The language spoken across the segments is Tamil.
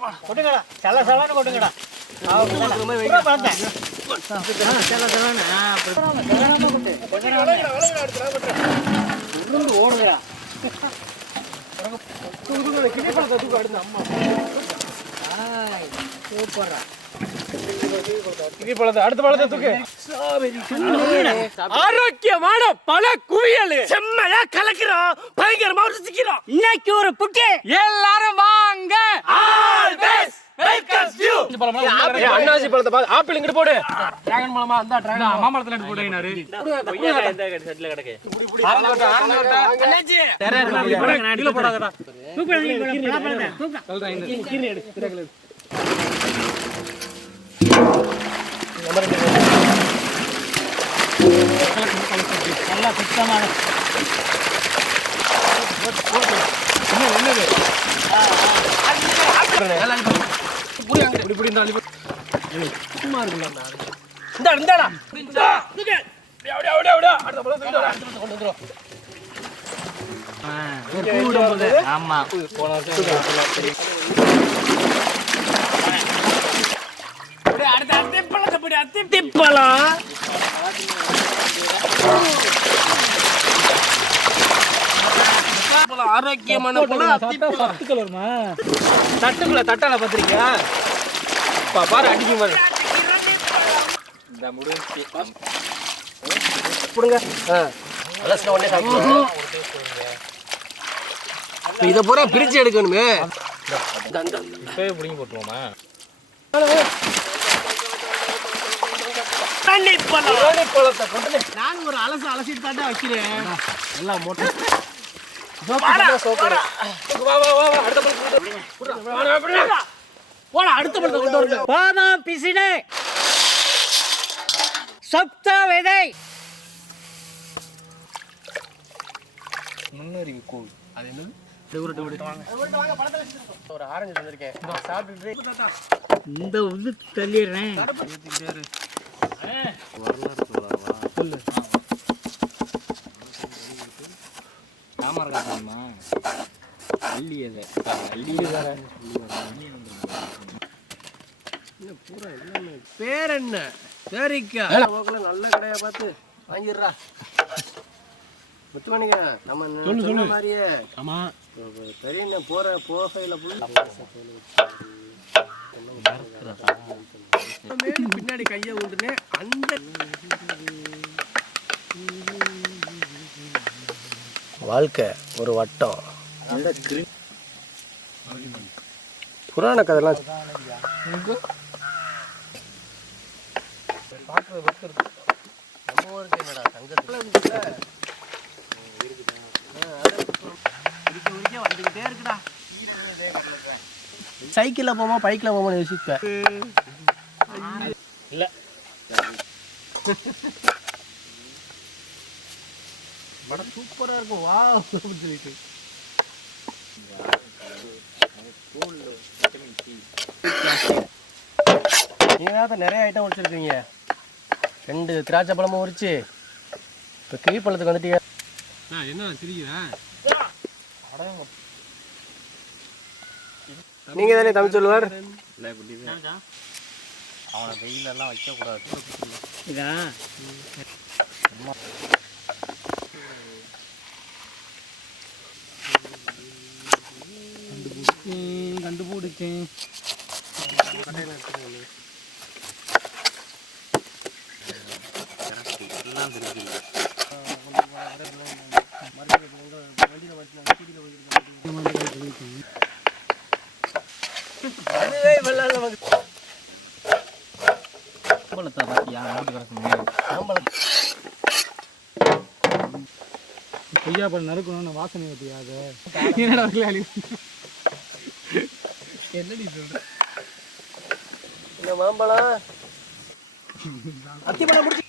கொட்டுங்கடா, சல சலன்னு கொட்டுங்கடா. ஓடுறா அடுத்த பழத்தை தூக்கு. ஆரோக்கியமான பல குவியல் செம்மையா கலக்கிறோம், பயங்கரமா ருசிக்கிறோம். இன்னைக்கு ஒரு புட்டி எல்லாரும் வாங்க. அண்ணாசி பழத்தை பாத்து ஆப்பிள் இங்கிட்டு போடு. டிராகன் பழமா அந்த டிராகன் மாமரத்துல எடுத்து போடுறாரு. செட்ல கிடக்கு. அண்ணாச்சி அடில போடாதடா. தூக்கு பழத்தை தூக்கு. சொல்றேன் இந்த கீரை எடு. கீரை எடு. நல்லா சுத்தமான ஆரோக்கியமான தட்டுக்குள்ள தட்டால பாத்திருக்கியா பாரு அடிக்கும் பாரு. இத பூரா பிரிச்சு எடுக்கணுமே. பிடிங்கி போட்டுருவோமா? நான் ஒரு அலசிட்டு தாண்டா வைக்கிறேன். எல்லாம் மோட்டை பாதாம் பிசினே சப்தா விதை முன்னறிவு கோல். அது என்னது? ஒரு ஆரஞ்சு தந்திருக்கேன், சாப்பிட்டு இந்த வந்து தள்ளிடுறேன். பேர் என்ன? சரிக்கா நல்ல கடையா பார்த்து வாங்கிடுறா. முத்துமணிங்க நம்ம சொன்ன மாதிரியே பெரிய போற போகையில பின்னாடி கைய விட்டுனே அந்த வாழ்க்கை ஒரு வட்டம். அந்த புராண கதைலாம் வந்துகிட்டே இருக்குடா. சைக்கிள்ல போமா பைக்ல போமா யோசிப்ப இல்ல. படம் சூப்பரா இருக்கும். வா சொல்லிட்டு நீங்க நிறைய ஐட்டம் உரிச்சிருக்கீங்க. 2 திராட்சை பழமும் உரிச்சு இப்ப கிவி பழத்துக்கு வந்துட்டீங்க. என்ன சிரிக்கிறேன்? நீங்க தானே தமிழ் சொல்லுவார். அவனை வெயிலெல்லாம் வைக்க கூடாது. கண்டுபிடிச்சேன். கொய்யாப்பழம் நறுக்கணும்னு வாசனை வத்தியாது. என்னடி சொல்ற? இந்த மாம்பழம் அத்திப்பழம் முடிச்சு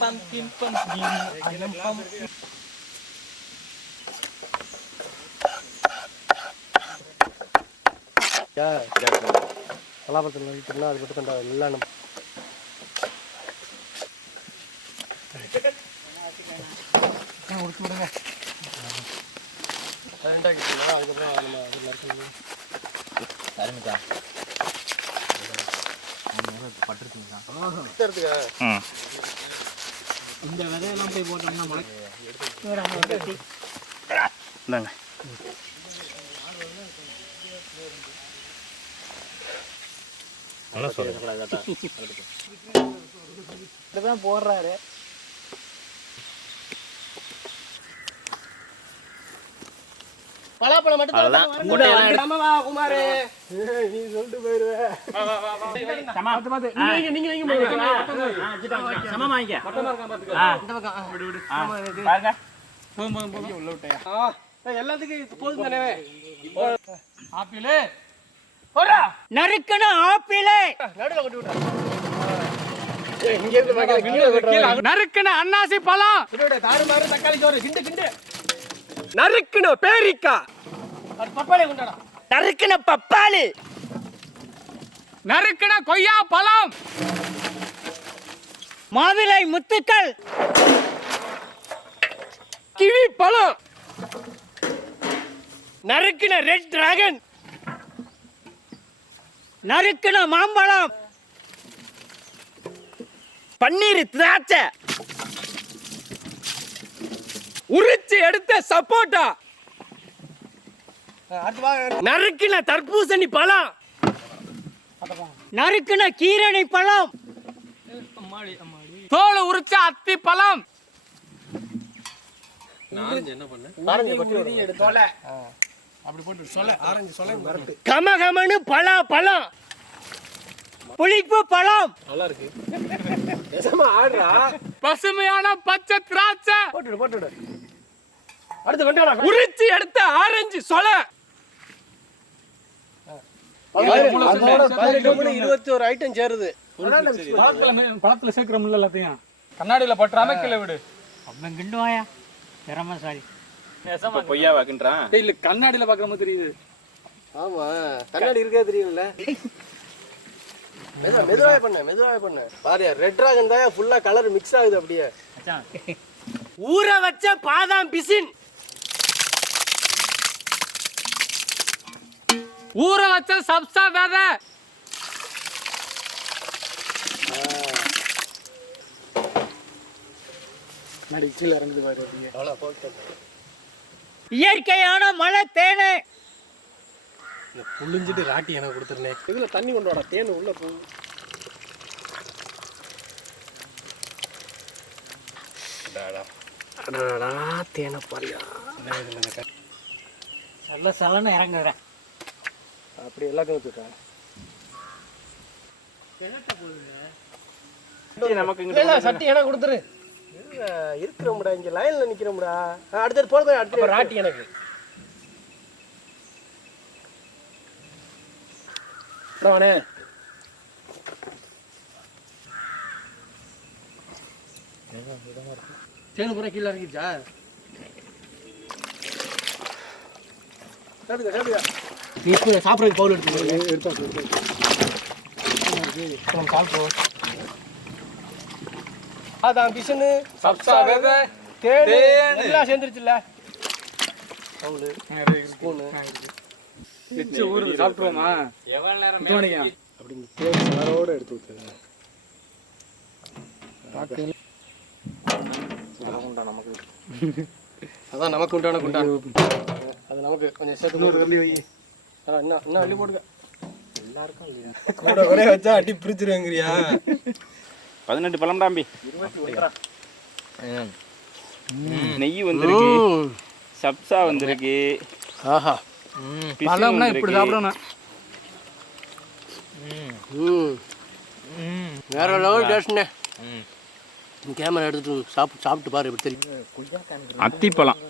pumpkin ayam pumpkin. பலாப்பழத்தில் நறுக்கிட்டோம்னா அது மட்டும் கண்டா எல்லாம் நம்ம உடுத்து விடுங்க. அதுக்கப்புறம் நம்ம அது நறுக்கணும். சரிமிக்கா இந்த விதையெல்லாம் போய் போட்டோம்னா மழை இந்தாங்க. தான் போடுறாரு. பலாப்பழம் மட்டும் குமாரு நீ சொல்லிட்டு போயிருவேன். எல்லாத்துக்கும் போதும் தானே. ஆப்பிள் நறுக்கண ஆப்பிள் நறுக்கண அன்னாசி பழம் தாறுமாறு தக்காளி சோறு கிண்டு கிண்டு நறுக்கண பேரிக்காய் பப்பாளி கொண்டாடா நறுக்கண பப்பாளி நறுக்கண கொய்யா பழம் மாவிலை முத்துக்கள் கிவி பழம் நறுக்கண ரெட் டிராகன் நறுக்கண மாம்பழம் பன்னீர் திராட்சை உரிச்சு எடுத்த சப்போட்டா நறுக்கின தர்பூசணி பழம் நறுக்கின கீரணி பழம் தோல் உரிச்ச அத்தி பழம் கமகமனு பலா பழம் புளிப்பு பழம் நல்லா இருக்கு. பசுமையான பச்சை திராட்சை போட்டு அடுத்து கொண்டாடா உரிச்சி எடுத்த ஆரஞ்சு சொல 21 ஐட்டம் சேருது. பழத்துல சேர்க்கிறோம்ல எல்லாத்தையும் கண்ணாடியில பற்றாம கீழே விடு. அவன் கிண்டுவாயா திறமசாலி பொய்யா வாக்குன்றான். இல்ல கண்ணாடியில பாக்குற மாதிரி தெரியுது. ஆமா கண்ணாடி இருக்கே தெரியல. மெதுவாக பண்ண பாரு ரெட் டிராகன் தான் ஃபுல்லா கலர் மிக்ஸ் ஆகுது அப்படியே. ஊற வச்ச பாதாம் பிசின் ஊற வச்ச சப்சா விதை நடிச்சில் இறங்குது பாரு. இயற்கையான மழை தேனே புளிஞ்சிட்டு ராட்டி எனக்கு கொடுத்துருனேன். இதுல தண்ணி கொண்டு வாடா தேன் உள்ள போ. தேனை பாரியா நல்ல சலனை இறங்குறேன் அப்படி எல்லாத்தையும் வச்சுட்டேன். சட்டி எனக்கு கொடுத்துரு. இருக்கிறோம்டா இங்க லைன்ல நிக்கிறோம்டா. அடுத்தது போடுறேன். அடுத்த ராட்டி எனக்கு அவனே தேனு பூரா கீழே இறங்கிச்சா? சாப்பிட்றதுக்கு பவுல் எடுத்து சாப்பிடுவோம். அதான் பிசனு சப்சா விதை தேனு எல்லாம் சேர்ந்துருச்சுல்ல. பவுல் ஸ்பூனு எச்சு ஊறுது. சாப்பிட்டுருவோமா? எவ்வளவு நேரம் அப்படி தேன் சாரோட எடுத்து ஊற்றுங்க. அதான் நமக்கு உண்டான குண்டா. அது நமக்கு கொஞ்சம் சேர்த்து அள்ளி வை. இன்னும் அள்ளி போட்டுக்க. எல்லாருக்கும் இல்லையா கூட ஒரே வச்சா அடி பிரிச்சிருவேங்கிறியா? 18 பழம்டாம்பி. 21 நெய் வந்திருக்கு, சப்சா வந்திருக்கு. ஆஹா பழம்னா இப்படி சாப்பிடணும். வேற லெவல் டேஸ்ட்ண்ணே. கேமரா எடுத்துட்டு சாப்பிட்டு பாரு எப்படி தெரியும். அத்திப்பழம்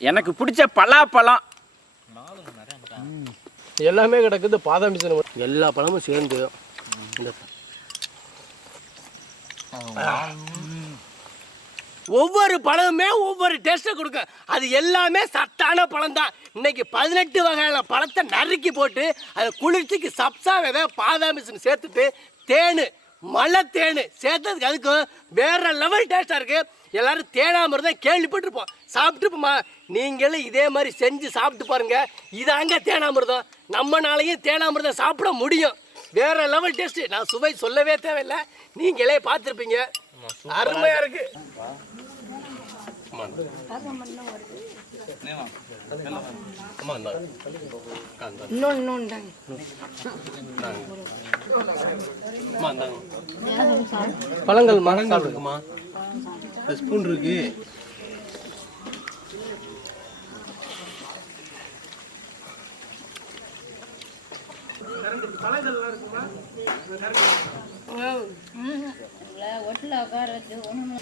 எனக்கு பிடிச்ச பலாப்பழம் எல்லாமே கிடக்குது. பாதாம் பிசின் எல்லா பழமும் சேர்ந்து இந்த ஒவ்வொரு பழமுமே ஒவ்வொரு டேஸ்ட்டை கொடுக்கும். அது எல்லாமே சத்தான பழம் தான். இன்னைக்கு 18 வகையான பழத்தை நறுக்கி போட்டு அதை குளிர்ச்சிக்கு சப்சா விதை பாதாம் மிஷின் சேர்த்துட்டு தேன் மலை தேன் சேர்த்ததுக்கு அதுக்கும் வேற லெவல் டேஸ்ட்டாக இருக்குது. எல்லாரும் தேனாமிர்தம் கேள்விப்பட்டிருப்போம், சாப்பிட்டுப்போமா. நீங்களும் இதே மாதிரி செஞ்சு சாப்பிட்டு பாருங்க. இதாங்க தேனாமிர்தம். நம்மனாலையும் தேனாமிர்தம் சாப்பிட முடியும். வேற லெவல் டேஸ்ட். நான் சுவை சொல்லவே தேவையில்லை, நீங்களே பார்த்துருப்பீங்க. அருமையா இருக்கு. பழங்கள் மரங்கள் இருக்குமா, ஸ்பூன் இருக்கு. பழங்கள்லாம் இருக்குமா? ஒட்டில் உட்கார வச்சு ஒன்று